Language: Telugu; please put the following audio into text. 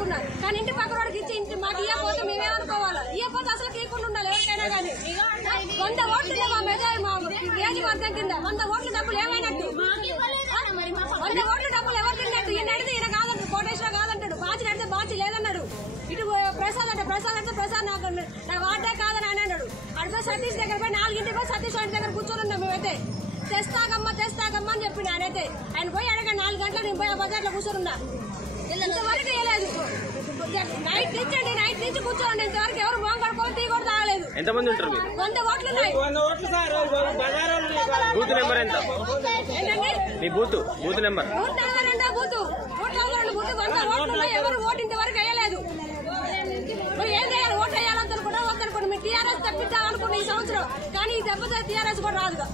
అనుకున్నారు. కానీ ఇంటి పక్కన వాడికి ఇచ్చి ఇంటి మాకు ఇవ్వకపోతే మేమేమనుకోవాలి? ఇవ్వకపోతే అసలు తీయకుండా ఉండాలి ఎవరికైనా కానీ. 100 ఓట్లు మా నియోజకవర్గం కింద 100 ఓట్ల డబ్బులు ఏమైనట్టు? 100 ఓట్ల డబ్బులు ఎవరు తిన్నట్టు? ఈయన అడిగితే ఈయన కాదంటాడు, కోటేశ్వర కాదంటాడు, బాచి అడితే బాచి లేదన్నాడు. ఇటు ప్రసాద్ అంటే ప్రసాద్ నాకు వాడే కాదని ఆయన అన్నాడు. అడిపోయి సతీష్ దగ్గర పోయి 4 పోయి సతీష్ వాడి దగ్గర కూర్చొని ఉన్నాం. మేమైతే తెస్తాకమ్మా అని చెప్పిన ఆయనైతే. ఆయన పోయి అడగ 4 గంటలకు నేను పోయి ఆ బజార్లో కూర్చొనున్నా. ఇంతవరకు వేయలేదు. నైట్ నుంచి కూర్చోండి. ఇంతవరకు ఎవరు మోహం కడుకోవాలి, టీ కూడా తాగలేదు. ఎంతమంది ఉంటారు? 100 ఓట్లు ఉన్నాయి. బూత్ నెంబర్ ఎంత? మీ బూత్ నెంబర్? బూత్ నెంబర్ రెండో బూత్ 100 ఓట్లు ఉన్నాయి. ఎవరు ఓటు ఇంతవరకు వేయలేదు. ఏం చేయాలి? ఓట్లు వేయాలంటే కూడా వద్దనుకోండి. మీరు టీఆర్ఎస్ తప్పించాలనుకున్న ఈ సంవత్సరం, కానీ ఈ దెబ్బతో టీఆర్ఎస్ కూడా రాదుగా.